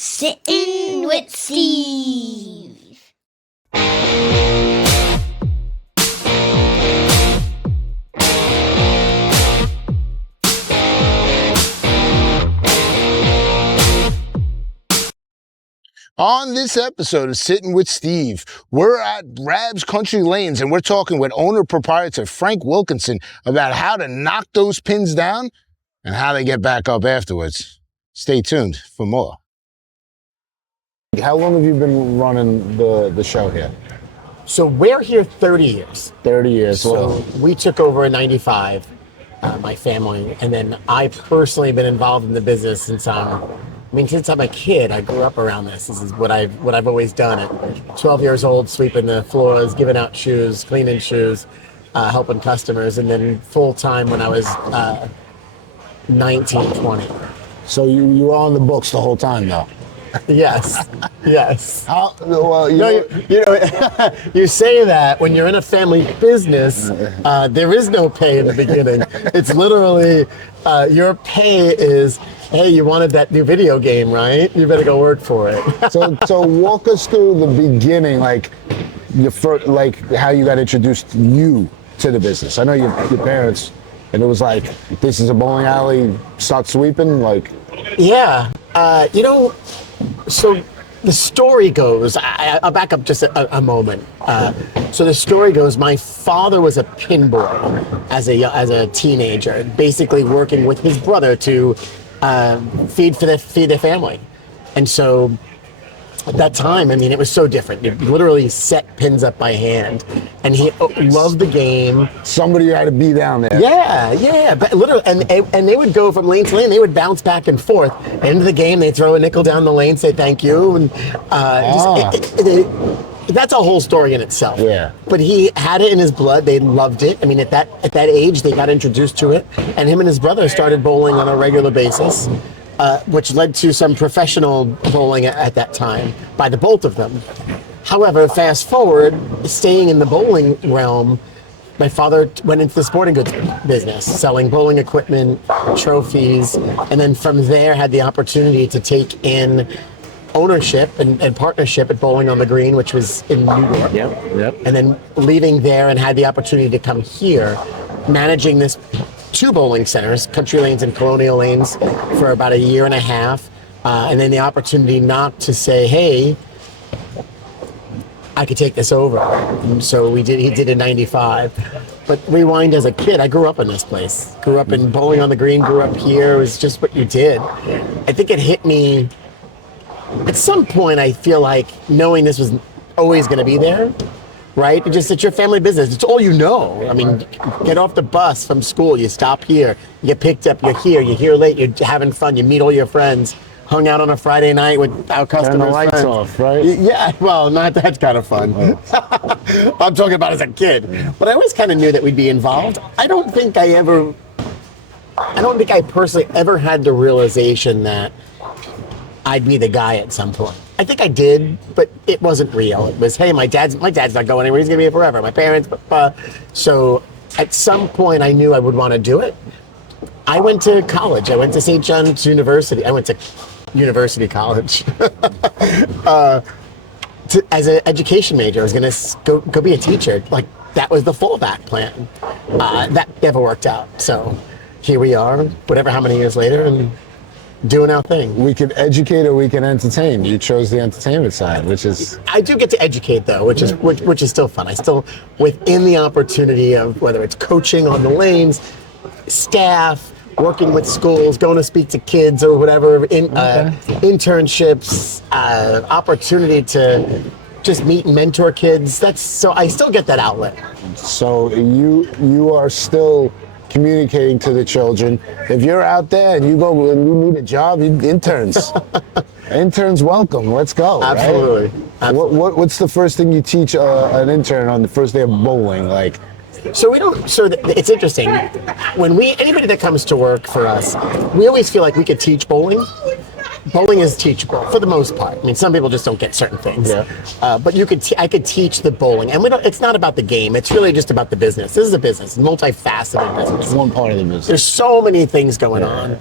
Sitting with Steve. On this episode of Sitting with Steve, we're at Rabs Country Lanes and we're talking with owner-proprietor Frank Wilkinson about how to knock those pins down and how to get back up afterwards. Stay tuned for more. How long have you been running the show here? So we're here 30 years. 30 years. So we took over in 95, my family, and then I personally have been involved in the business since I'm a kid. I grew up around this. This is what I've always done. At 12 years old, sweeping the floors, giving out shoes, cleaning shoes, helping customers, and then full time when I was 19, 20. So you were on the books the whole time, though? Yes. Well, you say that when you're in a family business, there is no pay in the beginning. It's literally your pay is, hey, you wanted that new video game, right? You better go work for it. So walk us through the beginning, like how you got introduced you to the business. I know your parents, and it was like, this is a bowling alley, start sweeping, like. Yeah, so the story goes, I'll back up just a moment. So the story goes, my father was a pin boy as a teenager, basically working with his brother to feed their family. And so at that time, it was so different. You literally set pins up by hand, and he loved the game. Somebody had to be down there. Yeah, but literally, and they would go from lane to lane. They would bounce back and forth. End of the game, they throw a nickel down the lane, say thank you, and that's a whole story in itself. Yeah. But he had it in his blood. They loved it. At that age, they got introduced to it, and him and his brother started bowling on a regular basis. Which led to some professional bowling at that time by the both of them. However, fast forward, staying in the bowling realm, my father went into the sporting goods business, selling bowling equipment, trophies, and then from there had the opportunity to take in ownership and partnership at Bowling on the Green, which was in New York. Yep. And then leaving there and had the opportunity to come here, managing this two bowling centers, Country Lanes and Colonial Lanes, for about a year and a half. And then the opportunity not to say, hey, I could take this over. And so he did in 95. But rewind as a kid, I grew up in this place. Grew up in Bowling on the Green, grew up here. It was just what you did. I think it hit me at some point. I feel like knowing this was always going to be there, right? It's your family business. It's all you know. Get off the bus from school, you stop here, you get picked up, you're here late, you're having fun, you meet all your friends, hung out on a Friday night with our customers. Turn the lights friends. off, right? Yeah, well, not that's kind of fun. I'm talking about as a kid. But I always kind of knew that we'd be involved. I don't think I personally ever had the realization that I'd be the guy at some point. I think I did, but it wasn't real. It was, hey, my dad's not going anywhere. He's going to be here forever. My parents, so at some point I knew I would want to do it. I went to college. I went to St. John's University. I went to University College as an education major. I was going to go be a teacher. Like, that was the fallback plan. That never worked out. So here we are, how many years later, and doing our thing. We could educate or we can entertain. You chose the entertainment side, which is. I do get to educate though, which is still fun. I still, within the opportunity of whether it's coaching on the lanes, staff, working with schools, going to speak to kids or whatever, internships, opportunity to just meet and mentor kids. So I still get that outlet. So you are still communicating to the children. If you're out there and you need a job, interns welcome. Let's go. Absolutely. Right? Absolutely. What's the first thing you teach an intern on the first day of bowling? Like, it's interesting. When anybody that comes to work for us, we always feel like we could teach bowling. Bowling is teachable for the most part. Some people just don't get certain things. Yeah. But I could teach the bowling, and it's not about the game. It's really just about the business. This is a business, multifaceted business. One part of the business. There's so many things going on.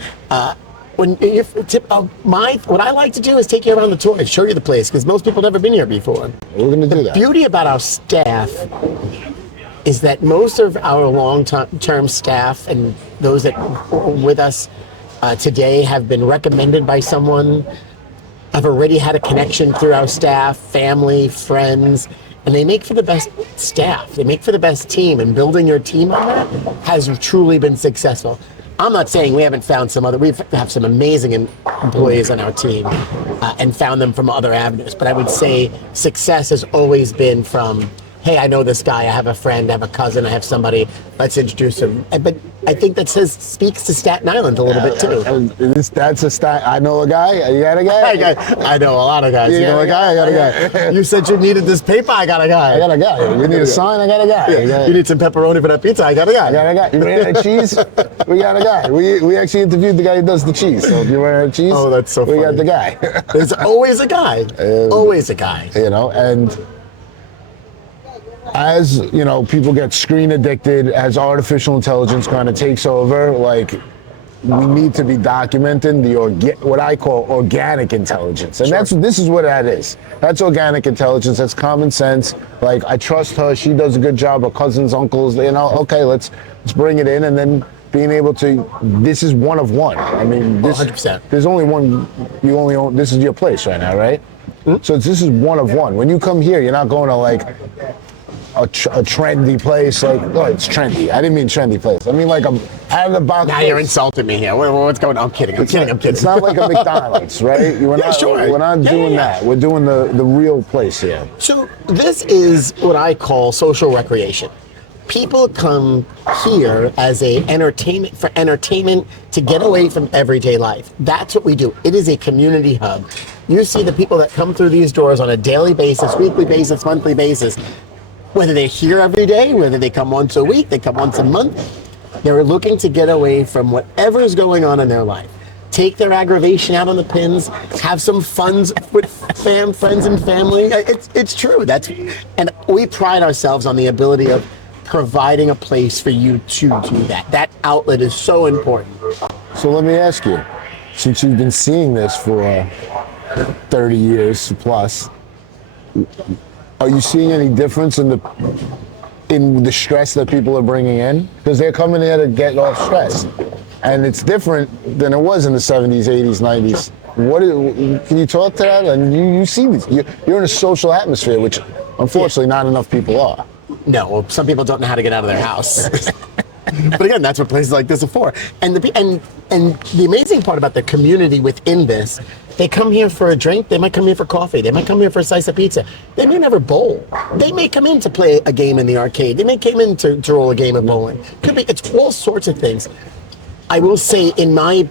what I like to do is take you around the tour and show you the place because most people have never been here before. We're going to do that. The beauty about our staff is that most of our long-term staff and those that are with us today have been recommended by someone. I've already had a connection through our staff, family, friends, and they make for the best staff. They make for the best team, and building your team on that has truly been successful. I'm not saying we haven't found we have some amazing employees on our team and found them from other avenues, but I would say success has always been from, hey, I know this guy, I have a friend, I have a cousin, I have somebody, let's introduce him. But I think that speaks to Staten Island a little bit too. I know a guy, you got a guy? I know a lot of guys. You know a guy, I got a guy. You said you needed this paper, I got a guy. I got a guy. You need a sign, I got a guy. Yeah. You need some pepperoni for that pizza, I got a guy. I got a guy. You ran cheese? We got a guy. We actually interviewed the guy who does the cheese. So if you ran cheese, oh, that's so funny. We got the guy. There's always a guy. Always a guy. You know, and as, you know, people get screen addicted, as artificial intelligence kind of takes over, like, we need to be documenting what I call organic intelligence. And this is what that is. That's organic intelligence. That's common sense. Like, I trust her. She does a good job. Her cousins, uncles, you know, okay, let's bring it in. And then being able to, this is one of one. I mean, 100%. There's only one, you only own, this is your place right now, right? Mm-hmm. So this is one of one. When you come here, you're not going to like, a trendy place, like, oh, it's trendy. I didn't mean trendy place. I mean like a out of the box. Now you're insulting me here. What's going on? I'm kidding. I'm kidding. It's not like a McDonald's, right? We're not doing that. We're doing the real place here. So this is what I call social recreation. People come here as entertainment to get away from everyday life. That's what we do. It is a community hub. You see the people that come through these doors on a daily basis, weekly basis, monthly basis. Whether they're here every day, whether they come once a week, they come once a month, they're looking to get away from whatever is going on in their life. Take their aggravation out on the pins, have some fun with friends and family. It's true. And we pride ourselves on the ability of providing a place for you to do that. That outlet is so important. So let me ask you, since you've been seeing this for 30 years plus, are you seeing any difference in the stress that people are bringing in? Because they're coming here to get off stress, and it's different than it was in the 70s, 80s, 90s. Can you talk to that? And you see this. You're in a social atmosphere, which unfortunately not enough people are. No, well, some people don't know how to get out of their house. But again, that's what places like this are for. And the amazing part about the community within this, they come here for a drink, they might come here for coffee, they might come here for a slice of pizza. They may never bowl. They may come in to play a game in the arcade. They may come in to roll a game of bowling. It's all sorts of things. I will say in my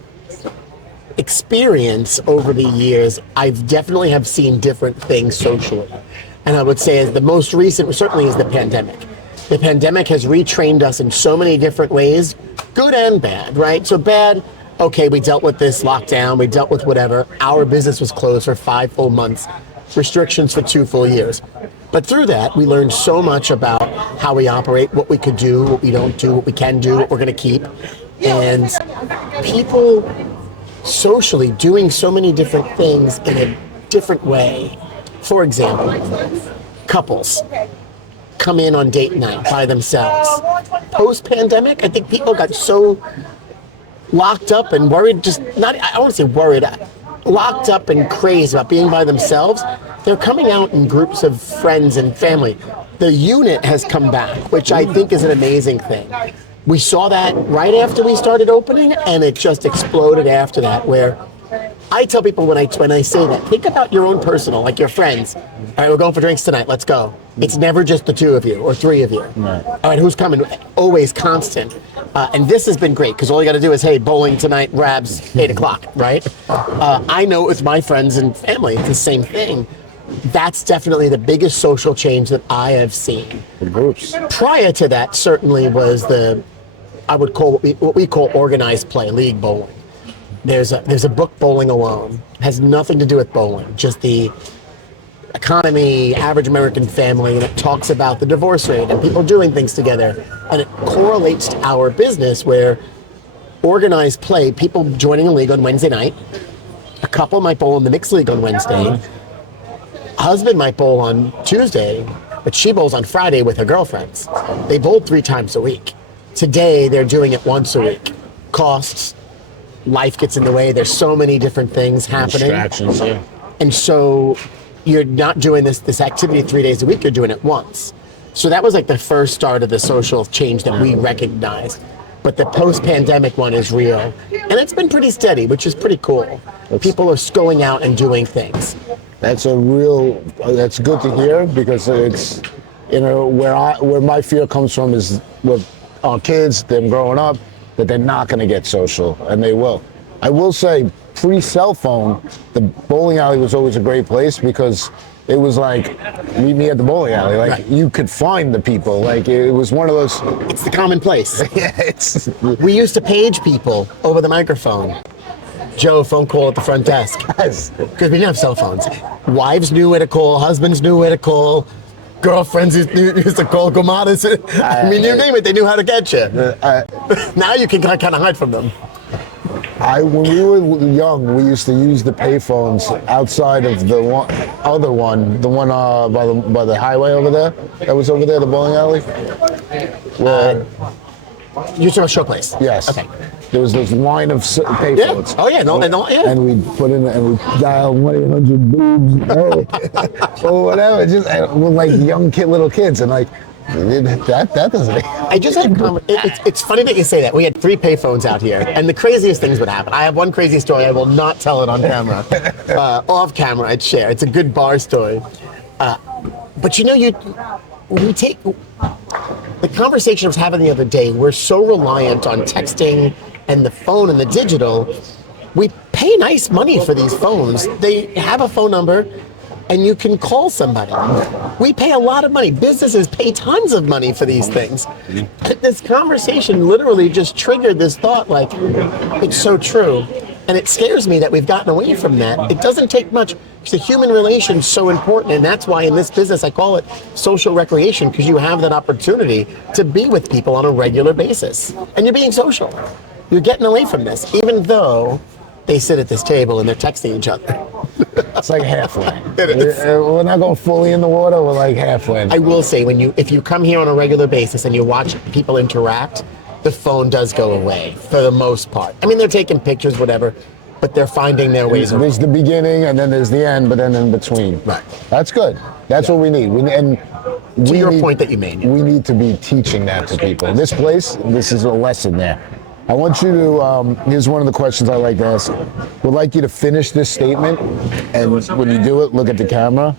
experience over the years, I've definitely have seen different things socially. And I would say the most recent certainly is the pandemic. The pandemic has retrained us in so many different ways, good and bad, right? So bad, okay, we dealt with this lockdown, we dealt with whatever. Our business was closed for 5 full months, restrictions for 2 full years. But through that, we learned so much about how we operate, what we could do, what we don't do, what we can do, what we're going to keep. And people socially doing so many different things in a different way. For example, couples come in on date night by themselves. Post-pandemic, I think people got so locked up and worried, I don't want to say worried, locked up and crazed about being by themselves. They're coming out in groups of friends and family. The unit has come back, which I think is an amazing thing. We saw that right after we started opening, and it just exploded after that, where I tell people when I say that, think about your own personal, like your friends. All right, we're going for drinks tonight. Let's go. It's never just the 2 of you or 3 of you. Right. All right, who's coming? Always constant. And this has been great because all you got to do is, hey, bowling tonight, Rabs, 8 o'clock, right? I know with my friends and family, it's the same thing. That's definitely the biggest social change that I have seen. The groups. Prior to that, certainly was I would call what we call organized play, league bowling. There's a book, Bowling Alone. It has nothing to do with bowling, just the economy, average American family, and it talks about the divorce rate and people doing things together. And it correlates to our business where organized play, people joining a league on Wednesday night. A couple might bowl in the mixed league on Wednesday. Husband might bowl on Tuesday, but she bowls on Friday with her girlfriends. They bowl 3 times a week. Today, they're doing it once a week. Costs, life gets in the way. There's so many different things happening. Distractions, yeah. And so you're not doing this activity 3 days a week, you're doing it once. So that was like the first start of the social change that we recognized. But the post-pandemic one is real. And it's been pretty steady, which is pretty cool. People are going out and doing things. That's that's good to hear, because it's, where my fear comes from is with our kids, them growing up, that they're not going to get social, and they will. I will say, pre-cell phone, the bowling alley was always a great place, because it was like, meet me at the bowling alley. Like, right. You could find the people. Like, it was one of those. It's the common place. Yeah, we used to page people over the microphone. Joe, phone call at the front desk. Because we didn't have cell phones. Wives knew where to call, husbands knew where to call, girlfriends used to call comadres. I mean, you name it, they knew how to get you. Now you can kind of hide from them. When we were young, we used to use the payphones outside of the other one, the one by the highway over there. That was over there, the bowling alley. You're talking about Showplace? Yes. Okay. There was this line of payphones. Yeah. Oh yeah, yeah. And we put in and we dial 1-800-BOOBS or whatever. Just with like little kids, and like that doesn't. I just had. It's funny that you say that. We had 3 payphones out here, and the craziest things would happen. I have one crazy story. I will not tell it on camera. Off camera, I'd share. It's a good bar story. But we take the conversation I was having the other day. We're so reliant on texting and the phone and the digital. We pay nice money for these phones. They have a phone number, and you can call somebody. We pay a lot of money. Businesses pay tons of money for these things. This conversation literally just triggered this thought, like, it's so true. And it scares me that we've gotten away from that. It doesn't take much. The human relation is so important, and that's why in this business I call it social recreation, because you have that opportunity to be with people on a regular basis. And you're being social. You're getting away from this, even though they sit at this table and they're texting each other. It's like halfway. We're not going fully in the water, we're like halfway. I will say, if you come here on a regular basis and you watch people interact, the phone does go away for the most part. I mean, they're taking pictures, whatever, but they're finding their ways around. There's the beginning and then there's the end, but then in between. Right. That's good. That's what we need. To your point that you made. We need to be teaching that to people. This place, this is a lesson there. I want you to, here's one of the questions I like to ask. Would like you to finish this statement, and when you do it, look at the camera.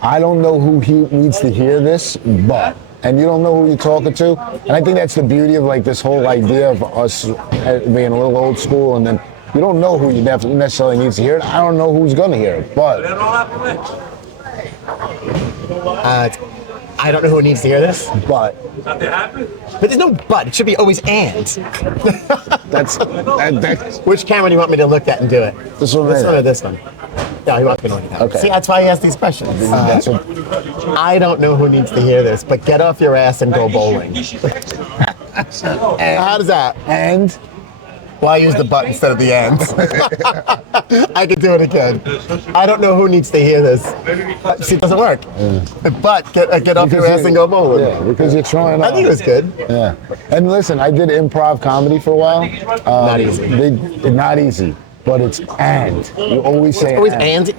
I don't know who needs to hear this, but, and you don't know who you're talking to. And I think that's the beauty of like this whole idea of us being a little old school, and then you don't know who you necessarily needs to hear it. I don't know who's going to hear it, but. I don't know who needs to hear this. But there's no but. It should be always and. That's Which camera do you want me to look at and do it? This one or this one? No, he wants me to look at that. Okay. See, that's why I ask these questions. I don't know who needs to hear this, but get off your ass and go bowling. How does that? And? Why use the but instead of the end? I can do it again. I don't know who needs to hear this. See, it doesn't work. But get off your ass and go bowling. Yeah, because you're trying out. I think it was good. Yeah. And listen, I did improv comedy for a while. Not easy. Not easy. But it's and. You always say it's always and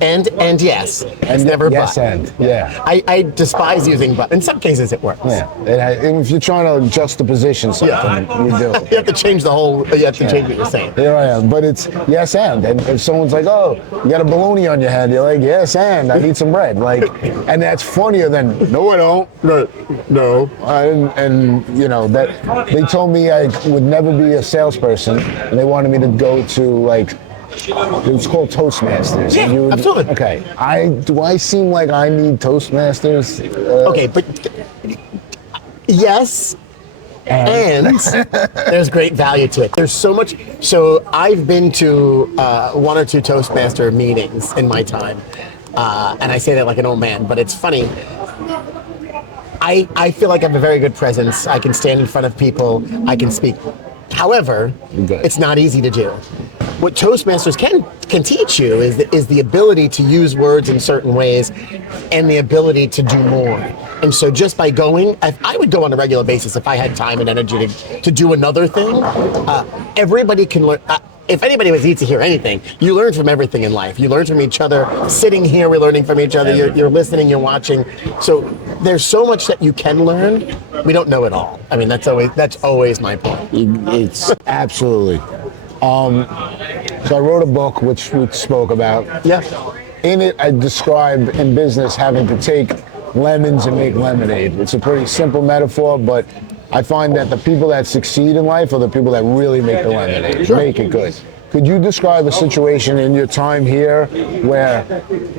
yes. It's never yes, but. and. Yeah. I despise using but. In some cases it works. Yeah. And if you're trying to juxtaposition something, you do. You have to change change what you're saying. Here I am. But it's yes and. And if someone's like, oh, you got a bologna on your head, you're like, yes and, I need some bread. Like, and that's funnier than, no I don't. No. And you know, that they told me I would never be a salesperson, and they wanted me to go to like, it was called Toastmasters. Yeah, absolutely. Okay. Do I seem like I need Toastmasters? Okay, but yes, and there's great value to it. There's so much. So I've been to 1 or 2 Toastmaster meetings in my time, and I say that like an old man, but it's funny. I feel like I have a very good presence. I can stand in front of people. I can speak However, Good. it's not easy to do. What Toastmasters can teach you is the ability to use words in certain ways and the ability to do more. And so just by going, I would go on a regular basis if I had time and energy to do another thing. Everybody can learn. If anybody needs to hear anything, you learn from everything in life. You learn from each other. Sitting here, we're learning from each other. You're listening, you're watching. So there's so much that you can learn. We don't know it all. I mean, that's always my point. It's absolutely. So I wrote a book which we spoke about. Yeah. In it, I describe in business having to take lemons and make lemonade. It's a pretty simple metaphor, but I find that the people that succeed in life are the people that really make the lemonade, make it good. Could you describe a situation in your time here where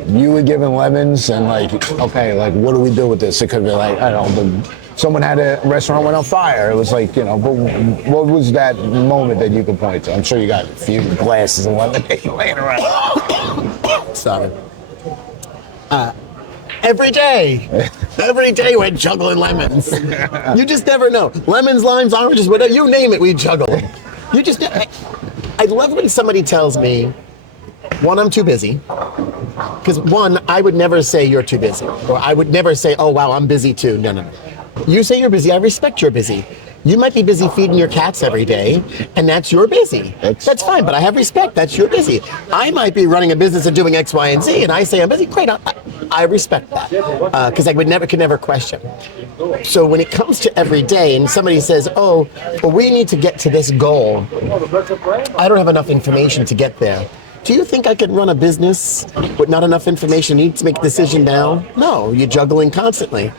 you were given lemons and like, okay, like what do we do with this? It could be like, I don't know, someone had a restaurant went on fire. It was like, but what was that moment that you could point to? I'm sure you got a few glasses of lemonade laying around. Sorry. Every day we're juggling lemons. You just never know. Lemons, limes, oranges, whatever, you name it, we juggle. You just, I love when somebody tells me, one, I'm too busy. Because one, I would never say you're too busy. Or I would never say, oh wow, I'm busy too. No. You say you're busy, I respect you're busy. You might be busy feeding your cats every day, and that's your busy. That's fine, but I have respect, that's your busy. I might be running a business and doing X, Y, and Z, and I say I'm busy, great, I respect that. Because I could never question. So when it comes to every day, and somebody says, oh, well, we need to get to this goal, I don't have enough information to get there. Do you think I could run a business with not enough information, need to make a decision now? No, you're juggling constantly.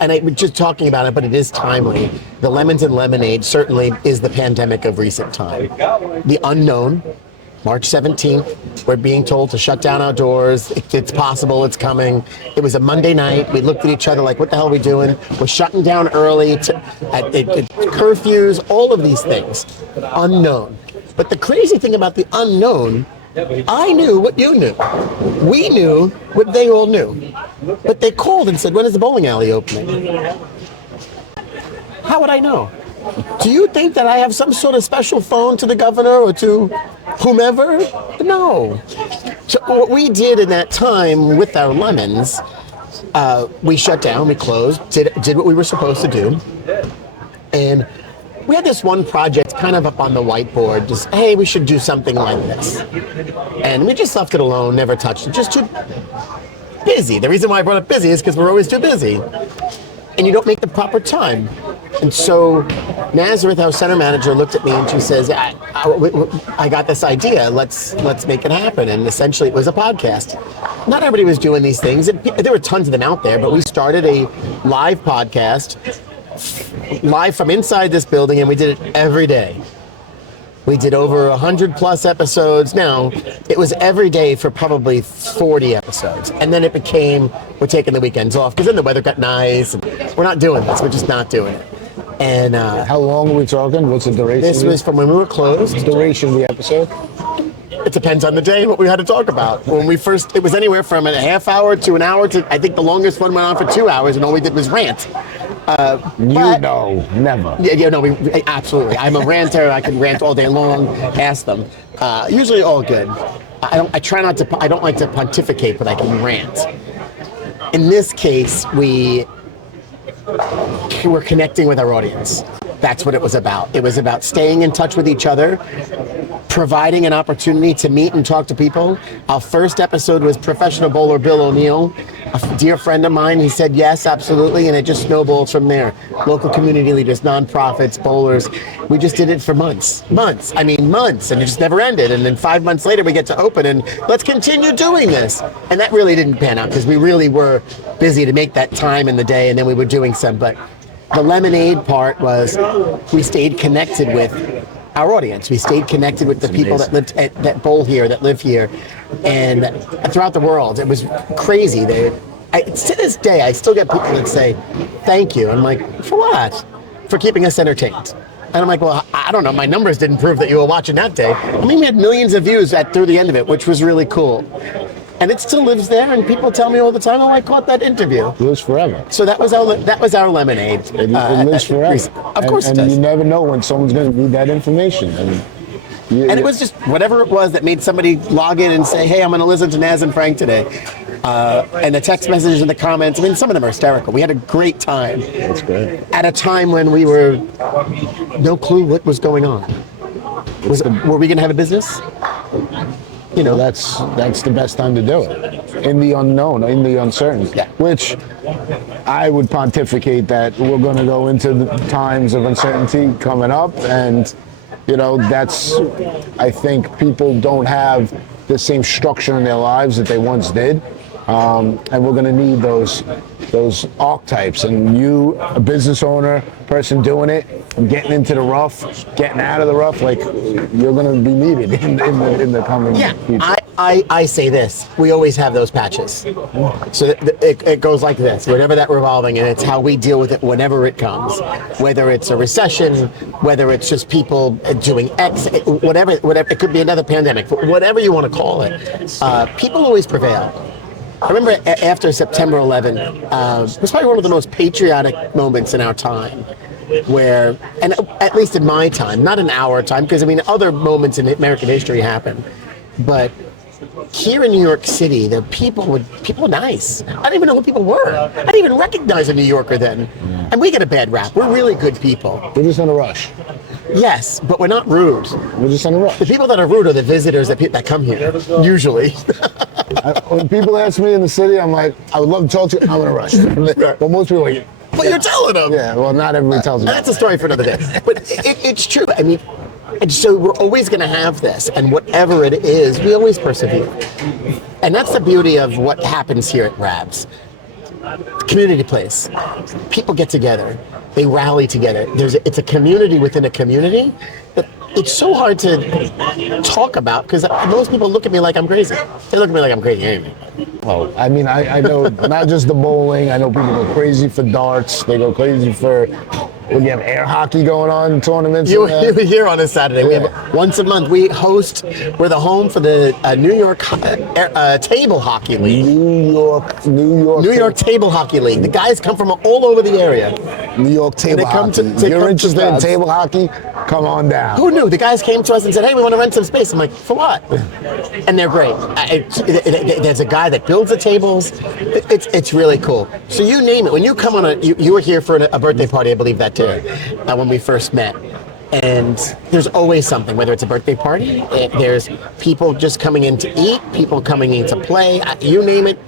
And we're just talking about it, but it is timely. The lemons and lemonade certainly is the pandemic of recent time. The unknown, March 17th, we're being told to shut down our doors. It's possible, it's coming. It was a Monday night. We looked at each other like, what the hell are we doing? We're shutting down early, curfews, all of these things. Unknown. But the crazy thing about the unknown, I knew what you knew. We knew what they all knew. But they called and said, when is the bowling alley opening? How would I know? Do you think that I have some sort of special phone to the governor or to whomever? No. So what we did in that time with our lemons, we shut down, we closed, did what we were supposed to do. And we had this one project kind of up on the whiteboard, just, hey, we should do something like this. And we just left it alone, never touched it, just too busy. The reason why I brought up busy is because we're always too busy. And you don't make the proper time. And so Nazareth, our center manager, looked at me and she says, I got this idea, let's make it happen. And essentially it was a podcast. Not everybody was doing these things. There were tons of them out there, but we started a live podcast, live from inside this building, and we did it every day. We did over 100 plus episodes. Now, it was every day for probably 40 episodes. And then it became, we're taking the weekends off, because then the weather got nice, and we're not doing this, we're just not doing it. And how long are we talking? What's the duration? This was from when we were closed. Duration of the episode? It depends on the day and what we had to talk about. When we first, it was anywhere from a half hour to an hour to, I think the longest one went on for 2 hours, and all we did was rant. Never. Yeah, absolutely. I'm a ranter. I can rant all day long. Ask them. Usually all good. I don't like to pontificate, but I can rant. In this case, we were connecting with our audience. That's what it was about. It was about staying in touch with each other, providing an opportunity to meet and talk to people. Our first episode was professional bowler Bill O'Neill, a dear friend of mine. He said yes, absolutely, and it just snowballed from there. Local community leaders, nonprofits, bowlers. We just did it for months, and it just never ended. And then 5 months later, we get to open, and let's continue doing this. And that really didn't pan out because we really were busy to make that time in the day, and then we were doing some. But the lemonade part was we stayed connected with our audience. We stayed connected with the people that lived that bowl here, that live here, and throughout the world. It was crazy. To this day, I still get people that say, thank you. I'm like, for what? For keeping us entertained. And I'm like, well, I don't know. My numbers didn't prove that you were watching that day. I mean, we had millions of views through the end of it, which was really cool. and it still lives there. And people tell me all the time, "Oh, I caught that interview." It lives forever. So that was our lemonade. It lives forever. Of course, it and does. you never know when someone's going to need that information. And it was just whatever it was that made somebody log in and say, "Hey, I'm going to listen to Naz and Frank today." And the text messages and the comments, I mean, some of them are hysterical. We had a great time. That's great. At a time when we were no clue what was going on. Were we going to have a business? You know, that's the best time to do it. In the unknown, in the uncertain. Yeah. Which I would pontificate that we're going to go into the times of uncertainty coming up, and that's, I think people don't have the same structure in their lives that they once did. And we're going to need those archetypes. And you, a business owner, person doing it, getting into the rough, getting out of the rough, like, you're going to be needed in the coming future. I say this. We always have those patches. So it goes like this, whatever that revolving, and it's how we deal with it whenever it comes. Whether it's a recession, whether it's just people doing X, whatever, it could be another pandemic, whatever you want to call it. People always prevail. I remember after September 11, it was probably one of the most patriotic moments in our time, where, and at least in my time, not in our time, because I mean other moments in American history happened, but here in New York City, the people were nice. I didn't even know who people were. I didn't even recognize a New Yorker then. And we get a bad rap. We're really good people. We're just in a rush. Yes, but we're not rude. We're just in a rush. The people that are rude are the visitors that come here, usually. When people ask me in the city, I'm like, I would love to talk to you. I'm in a rush. But most people are like, but you're telling them. yeah, well, not everybody tells me. That's a story for another day. But it's true. I mean, and so we're always going to have this, and whatever it is, we always persevere. And that's the beauty of what happens here at Rabs. Community place. People get together. They rally together. It's a community within a community that it's so hard to talk about, because most people look at me like I'm crazy. They look at me like I'm crazy anyway. Well, I mean, I know not just the bowling. I know people go crazy for darts. They go crazy for, when you have air hockey going on, tournaments. You were here on a Saturday. We have once a month. We're the home for the New York Table Hockey League. New York Table Hockey League. The guys come from all over the area. New York Table Hockey. If you're interested in table hockey, come on down. Who knew? The guys came to us and said, "Hey, we want to rent some space." I'm like, "For what?" And they're great. There's a guy that builds the tables. It's really cool. So you name it. When you come on you were here for a birthday party, I believe that too, when we first met. And there's always something, whether it's a birthday party, there's people just coming in to eat, people coming in to play, you name it,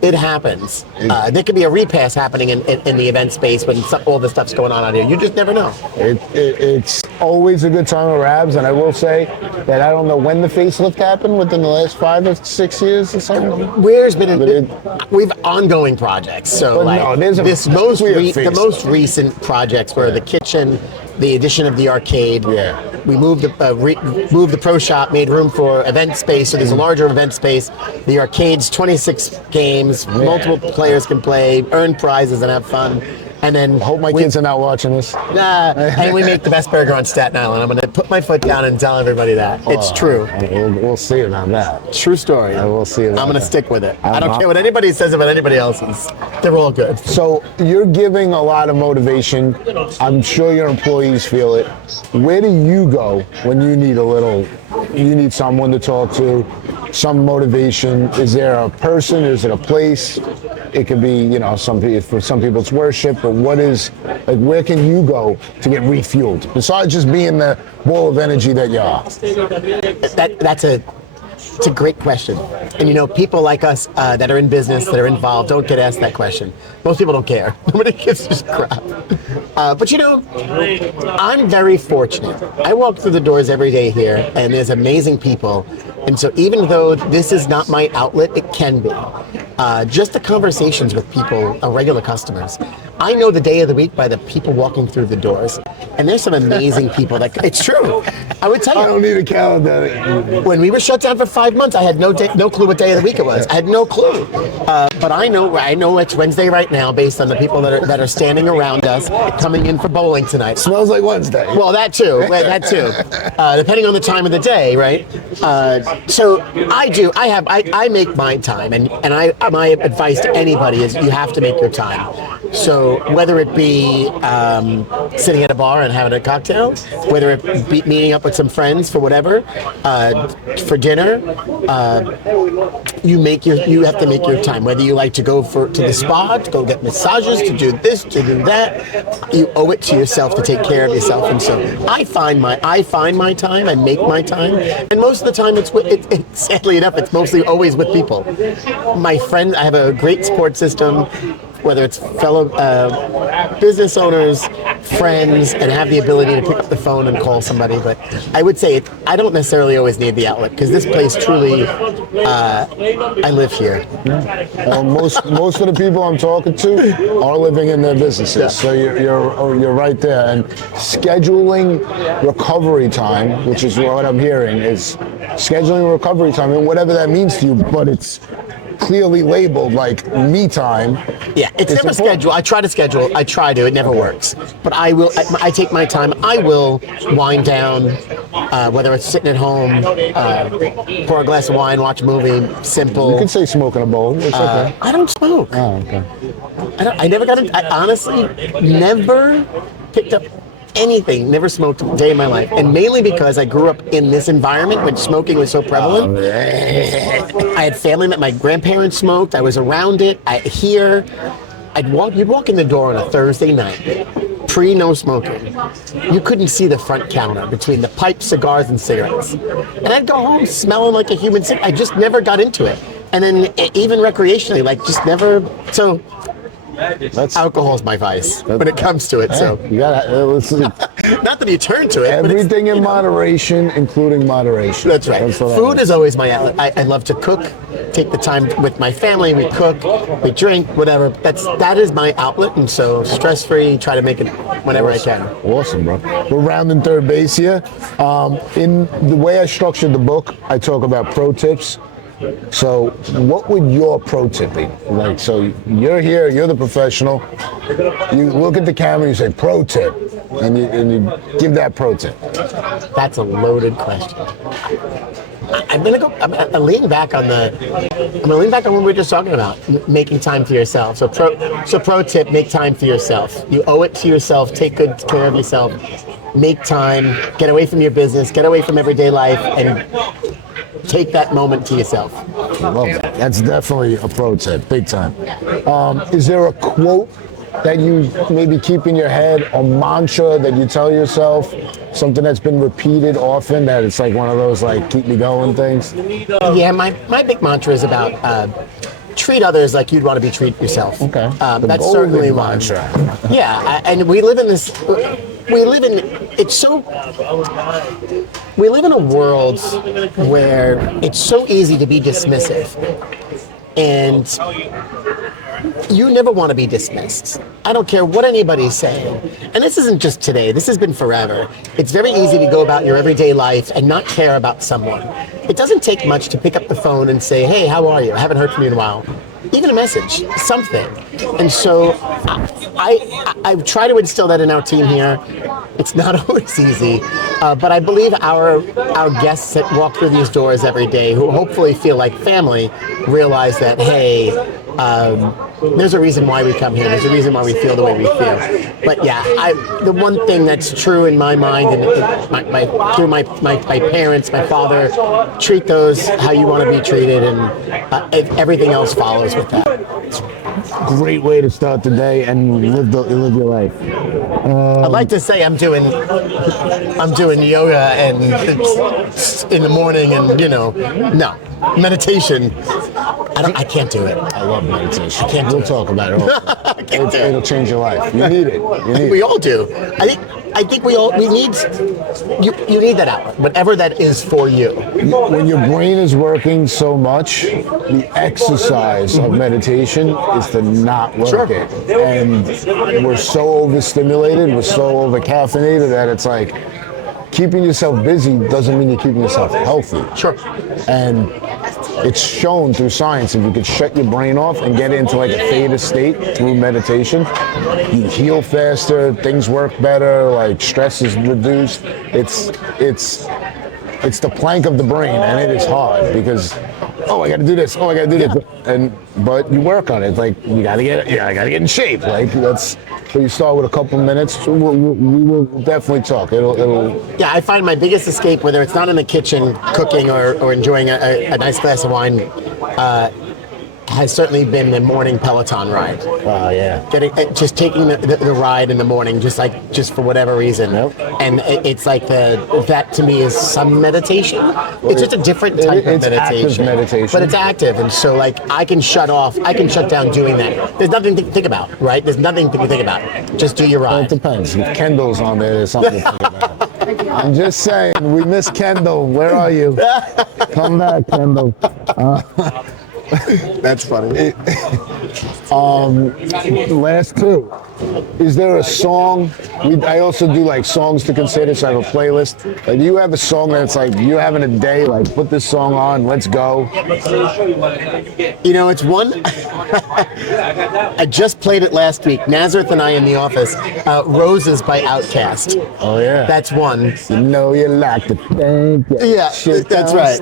it happens. There could be a repass happening in the event space when all the stuff's going on out here. You just never know. It's always a good time at Rabs, and I will say that I don't know when the facelift happened, within the last 5 or 6 years or something. We've ongoing projects. So the most recent projects were the kitchen, the addition of the arcade. Yeah. We moved the pro shop, made room for event space, so there's a larger event space. The arcade's 26 games, multiple players can play, earn prizes, and have fun. And then hope my kids are not watching this. And we make the best burger on Staten Island. I'm going to put my foot down and tell everybody that. It's true. We'll see about that. True story. We'll see about I'm going to that. stick with it. I don't care what anybody says about anybody else's. They're all good. So you're giving a lot of motivation. I'm sure your employees feel it. Where do you go when you need someone to talk to, some motivation? Is there a person? Is it a place? It could be, for some people it's worship, but where can you go to get refueled? Besides just being the ball of energy that you are. It's a great question. And people like us that are in business, that are involved, don't get asked that question. Most people don't care. Nobody gives a crap. But I'm very fortunate. I walk through the doors every day here, and there's amazing people. And so even though this is not my outlet, it can be. Just the conversations with people, regular customers. I know the day of the week by the people walking through the doors, and there's some amazing people. It's true. I would tell you. I don't need a calendar. When we were shut down for 5 months, I had no clue what day of the week it was. I had no clue. But I know it's Wednesday right now, based on the people that are standing around us coming in for bowling tonight. Smells like Wednesday. Well, that too. Depending on the time of the day, right? So I make my time, and my advice to anybody is you have to make your time. So whether it be sitting at a bar and having a cocktail, whether it be meeting up with some friends for whatever, for dinner, you have to make your time. Whether you like to go to the spa, to go get massages, to do this, to do that, you owe it to yourself to take care of yourself. And so I find my time, I make my time, and most of the time sadly enough, it's mostly always with people. My friends, I have a great support system, whether it's fellow business owners, friends, and have the ability to pick up the phone and call somebody. But I would say I don't necessarily always need the outlet, because this place truly, I live here. Well, most of the people I'm talking to are living in their businesses, Yeah. so you're right there. And scheduling recovery time, which is what I'm hearing, is scheduling recovery time, and whatever that means to you, but it's clearly labeled like me time. Yeah, it's never scheduled. I try to. It never works. But I take my time. I will wind down, whether it's sitting at home, pour a glass of wine, watch a movie, simple. You can say smoking a bowl. It's okay. I don't smoke. Oh, okay. I honestly never picked up anything, never smoked a day in my life. And mainly because I grew up in this environment when smoking was so prevalent. I had family that my grandparents smoked. I was around it. You'd walk in the door on a Thursday night, no smoking. You couldn't see the front counter between the pipes, cigars, and cigarettes. And I'd go home smelling like a human cigarette. I just never got into it. And then even recreationally, just never. So alcohol's my vice when it comes to it. So you gotta not that you turn to it. everything in moderation, including moderation. That's right. Food is always my outlet. I love to cook. Take the time with my family. We cook, we drink, whatever. That is my outlet, and so stress-free. Try to make it whenever I can. Awesome, bro. We're rounding third base here. In the way I structured the book, I talk about pro tips. So what would your pro tip be? So you're here, you're the professional. You look at the camera, you say pro tip, and you give that pro tip. That's a loaded question. I'm gonna lean back on what we were just talking about, making time for yourself. So pro tip, make time for yourself. You owe it to yourself. Take good care of yourself. Make time. Get away from your business. Get away from everyday life, and take that moment to yourself. I love that. That's definitely a pro tip, big time. Is there a quote that you maybe keep in your head, a mantra that you tell yourself, something that's been repeated often, that it's like one of those keep me going things? Yeah, my big mantra is about treat others like you'd want to be treated yourself. Okay. That's certainly one. Mantra. Yeah, and we live in a world where it's so easy to be dismissive, and you never want to be dismissed. I don't care what anybody's saying. And this isn't just today, this has been forever. It's very easy to go about your everyday life and not care about someone. It doesn't take much to pick up the phone and say, hey, how are you? I haven't heard from you in a while. Even a message, something. And so I try to instill that in our team here. It's not always easy, but I believe our guests that walk through these doors every day, who hopefully feel like family, realize that, hey, there's a reason why we come here. There's a reason why we feel the way we feel. But yeah, the one thing that's true in my mind, and through my parents, my father, treat those how you want to be treated, and everything else follows with that. Great way to start the day and live your life. I'd like to say I'm doing yoga and in the morning, and no meditation. I can't do it. I love meditation. I can't We'll talk about it. I can't do it. It'll change your life. You need it. We all do. I think I think we need you need that outlet, whatever that is for you. When your brain is working so much, the exercise of meditation is to not work it. And we're so overstimulated, we're so over-caffeinated that it's like keeping yourself busy doesn't mean you're keeping yourself healthy. Sure. And it's shown through science, if you could shut your brain off and get into like a theta state through meditation, you heal faster, things work better, like stress is reduced. It's the plank of the brain, and it is hard because, I got to do this, I got to do this, but you work on it. It's like I got to get in shape. Like that's. So you start with a couple minutes. We will definitely talk. It'll. Yeah, I find my biggest escape, whether it's not in the kitchen cooking or enjoying a nice glass of wine, has certainly been the morning Peloton ride. Oh yeah. Just taking the ride in the morning, just for whatever reason. Yep. And it's like that to me is some meditation. It's just a different type of meditation. Active meditation. But it's active, and so like I can shut down doing that. There's nothing to think about, right? There's nothing to think about. Just do your ride. Well, it depends. If Kendall's on there's something to think about. I'm just saying, we miss Kendall. Where are you? Come back, Kendall. That's funny. Last two. Is there a song? I also do like songs to consider, so I have a playlist. Like, do you have a song that's like you're having a day, like put this song on, let's go? You know, it's one. I just played it last week. Nazareth and I in the office. Roses by Outkast. Oh yeah. That's one. You know you like to think. Yeah, that's right.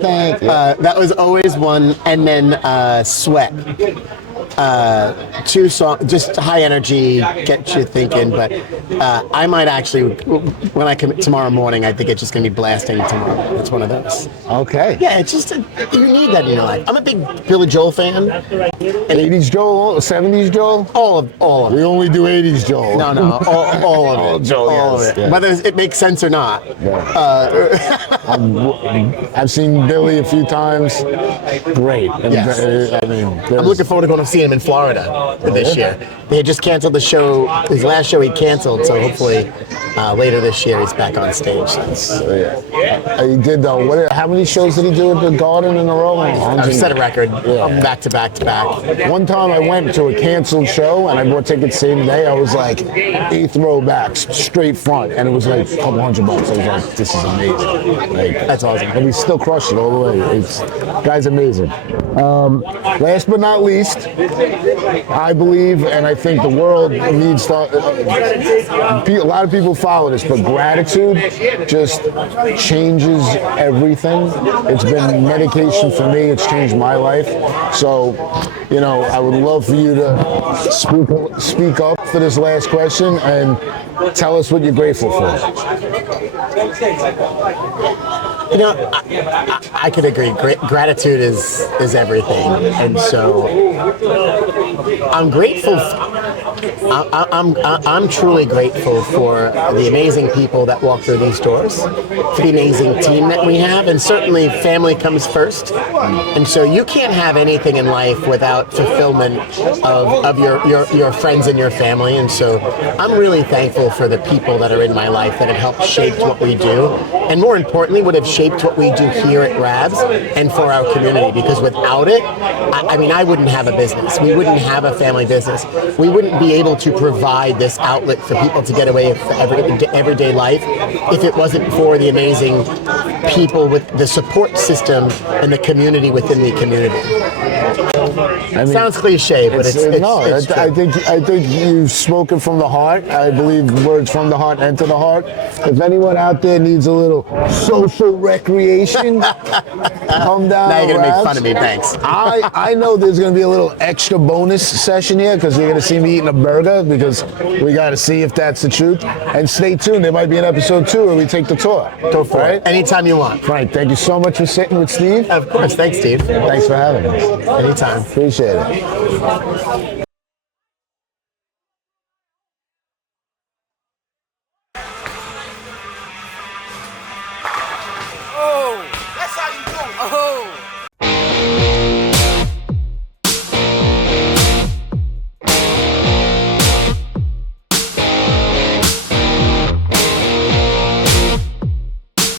That was always one, and then Sweat. Two songs, just high energy, get you thinking. But I might actually, when I come tomorrow morning, I think it's just gonna be blasting tomorrow. It's one of those. Okay. Yeah, it's just you need that in your life. I'm a big Billy Joel fan. 80s Joel, 70s Joel. All of it. We only do 80s Joel. No, all of it. Joel, all yes, of it. yeah. Whether it makes sense or not. Yeah. I've seen Billy a few times. Great. And, Yes. I'm looking forward to going to see him in Florida this year. They had just canceled the show. His last show he canceled, so hopefully later this year he's back on stage. He did. How many shows did he do at the Garden in a row? I've set a record back to back to back. One time I went to a canceled show and I bought tickets the same day. I was like 8th row back, straight front, and it was like a couple $100. I was like, this is amazing. Like, that's awesome. And he still crushed it all the way. Guy's amazing. Last but not least, I believe, and I think the world needs to, a lot of people follow this, but gratitude just changes everything. It's been medication for me. It's changed my life. So, I would love for you to speak up for this last question and tell us what you're grateful for. I could agree. Gratitude is everything, and so I'm grateful. I'm truly grateful for the amazing people that walk through these doors, for the amazing team that we have, and certainly family comes first. And so you can't have anything in life without fulfillment of your friends and your family. And so I'm really thankful for the people that are in my life that have helped shape what we do, and more importantly, would have shaped what we do here at Rabs and for our community. Because without it, I wouldn't have a business. We wouldn't have a family business. We wouldn't be able to provide this outlet for people to get away with everyday life if it wasn't for the amazing people with the support system and the community within the community. Sounds cliche, but it's true. I think you've spoken from the heart. I believe words from the heart enter the heart. If anyone out there needs a little social recreation, come down. Now you're gonna Rabs. make fun of me. Thanks. I know there's gonna be a little extra bonus session here because you're gonna see me eating a burger because we got to see if that's the truth. And stay tuned. There might be an episode 2 where we take the tour. Go for it. Anytime you want. Frank, thank you so much for sitting with Steve. Of course. Thanks, Steve. Thanks for having us. Anytime. Appreciate it.